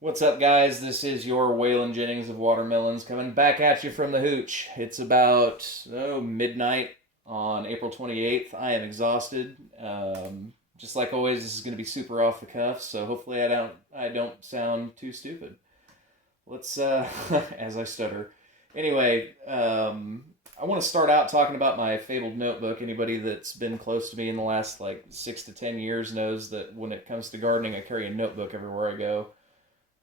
What's up, guys? This is your Waylon Jennings of Watermelons coming back at you from the hooch. It's about midnight on April 28th. I am exhausted. Just like always, this is going to be super off the cuff, so hopefully I don't sound too stupid. Let's as I stutter. Anyway, I want to start out talking about my fabled notebook. Anybody that's been close to me in the last like 6 to 10 years knows that when it comes to gardening, I carry a notebook everywhere I go.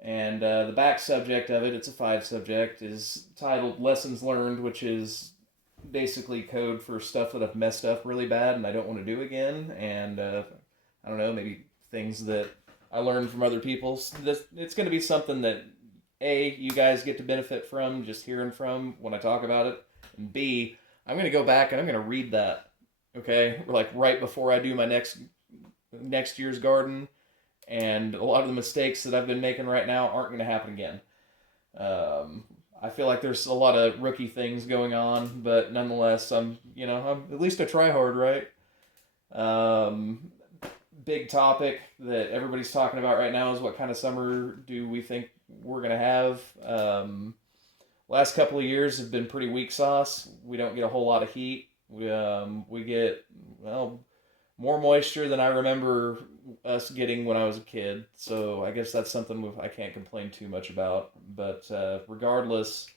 And the back subject of it, it's a five subject, is titled Lessons Learned, which is basically code for stuff that I've messed up really bad and I don't want to do again. And I don't know, maybe things that I learned from other people. It's going to be something that, A, you guys get to benefit from just hearing from when I talk about it. And B, I'm going to go back and I'm going to read that, okay? Like right before I do my next year's garden, and a lot of the mistakes that I've been making right now aren't going to happen again. I feel like there's a lot of rookie things going on, but nonetheless, I'm at least I try hard, right? Um, Big topic that everybody's talking about right now is what kind of summer do we think we're going to have? Last couple of years have been pretty weak sauce. We don't get a whole lot of heat. We get, well, more moisture than I remember us getting when I was a kid. So I guess that's something I can't complain too much about. But regardless,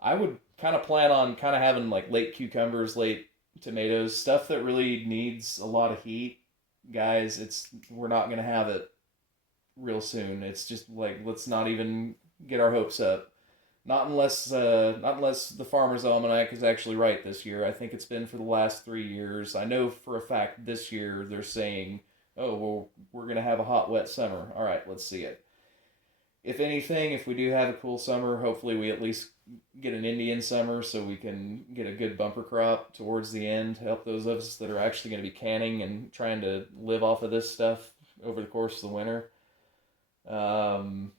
I would kind of plan on kind of having like late cucumbers, late tomatoes, stuff that really needs a lot of heat. Guys, it's we're not gonna have it real soon. It's just like let's not even get our hopes up. Not unless the Farmer's Almanac is actually right this year. I think it's been for the last 3 years. I know for a fact this year they're saying, "Oh, well, we're gonna have a hot, wet summer." All right, let's see it. If anything, if we do have a cool summer, hopefully we at least get an Indian summer so we can get a good bumper crop towards the end. Help those of us that are actually going to be canning and trying to live off of this stuff over the course of the winter. Um,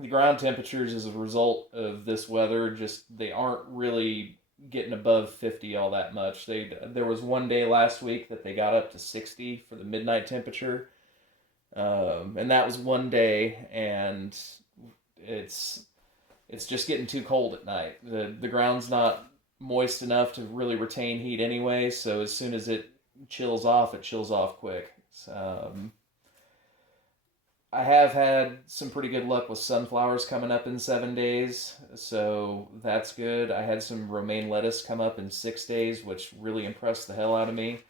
the ground temperatures as a result of this weather just they aren't really getting above 50 all that much. There was one day last week that they got up to 60 for the midnight temperature, and that was one day, and it's it's just getting too cold at night. The ground's not moist enough to really retain heat anyway, so as soon as it chills off quick. I have had some pretty good luck with sunflowers coming up in 7 days, so that's good. I had some romaine lettuce come up in 6 days, which really impressed the hell out of me.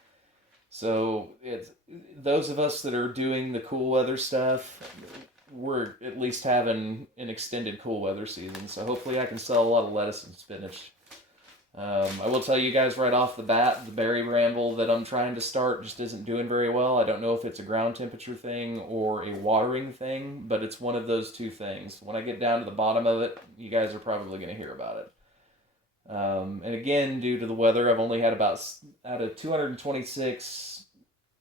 So it's those of us that are doing the cool weather stuff, we're at least having an extended cool weather season. So hopefully I can sell a lot of lettuce and spinach. I will tell you guys right off the bat, the berry bramble that I'm trying to start just isn't doing very well. I don't know if it's a ground temperature thing or a watering thing, but it's one of those two things. When I get down to the bottom of it, you guys are probably going to hear about it. And again, due to the weather, I've only had about out of 226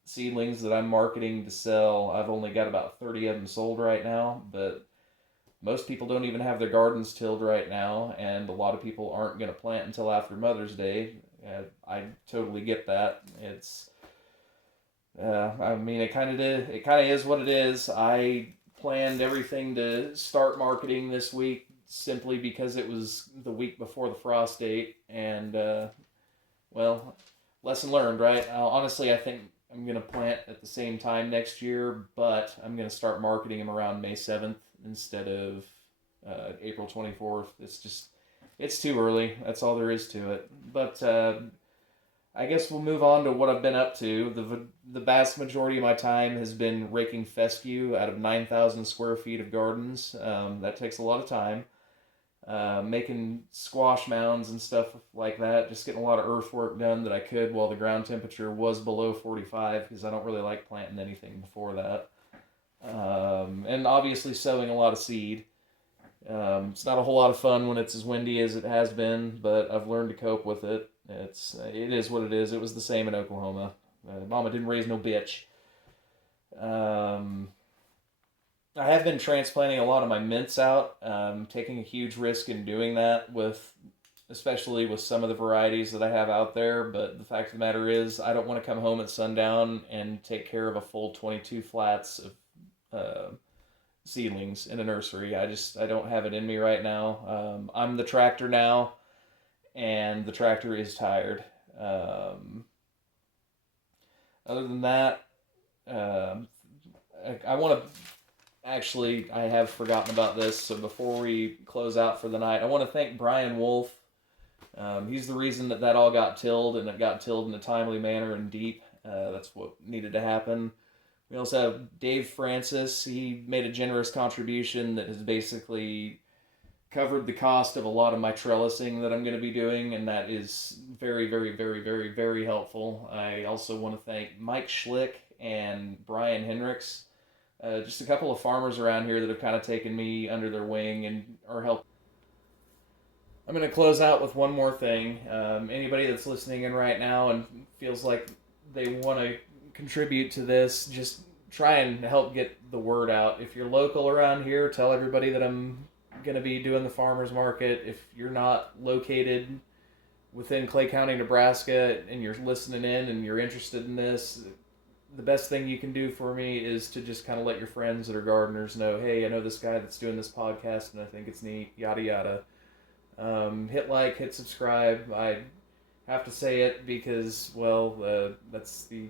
seedlings that I'm marketing to sell, I've only got about 30 of them sold right now. But most people don't even have their gardens tilled right now, and a lot of people aren't going to plant until after Mother's Day. I totally get that. I mean, it kind of is what it is. I planned everything to start marketing this week simply because it was the week before the frost date, and well, lesson learned, right? Honestly, I think I'm gonna plant at the same time next year, but I'm gonna start marketing them around May 7th instead of April 24th. It's too early. That's all there is to it. But I guess we'll move on to what I've been up to. The vast majority of my time has been raking fescue out of 9,000 square feet of gardens. That takes a lot of time. Making squash mounds and stuff like that. Just getting a lot of earthwork done that I could while the ground temperature was below 45 because I don't really like planting anything before that. And obviously sowing a lot of seed. It's not a whole lot of fun when it's as windy as it has been, but I've learned to cope with it. It is what it is. It was the same in Oklahoma. Mama didn't raise no bitch. Um, I have been transplanting a lot of my mints out, taking a huge risk in doing that especially with some of the varieties that I have out there. But the fact of the matter is, I don't want to come home at sundown and take care of a full 22 flats of seedlings in a nursery. I don't have it in me right now. I'm the tractor now, and the tractor is tired. Other than that, um, I want to actually, I have forgotten about this. So before we close out for the night, I want to thank Brian Wolf. He's the reason that that all got tilled, and it got tilled in a timely manner and deep. That's what needed to happen. We also have Dave Francis. He made a generous contribution that has basically covered the cost of a lot of my trellising that I'm going to be doing, and that is very, very, very, very, very helpful. I also want to thank Mike Schlick and Brian Hendricks, just a couple of farmers around here that have kind of taken me under their wing and are helping. I'm going to close out with one more thing. Anybody that's listening in right now and feels like they want to contribute to this, just try and help get the word out. If you're local around here, tell everybody that I'm going to be doing the farmers market. If you're not located within Clay County, Nebraska, and you're listening in and you're interested in this, the best thing you can do for me is to just kind of let your friends that are gardeners know, hey, I know this guy that's doing this podcast and I think it's neat, yada yada. Hit like, hit subscribe. I have to say it because, well, that's the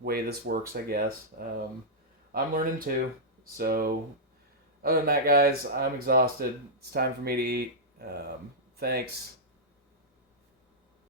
way this works, I guess. I'm learning too. So, other than that, guys, I'm exhausted. It's time for me to eat. Thanks.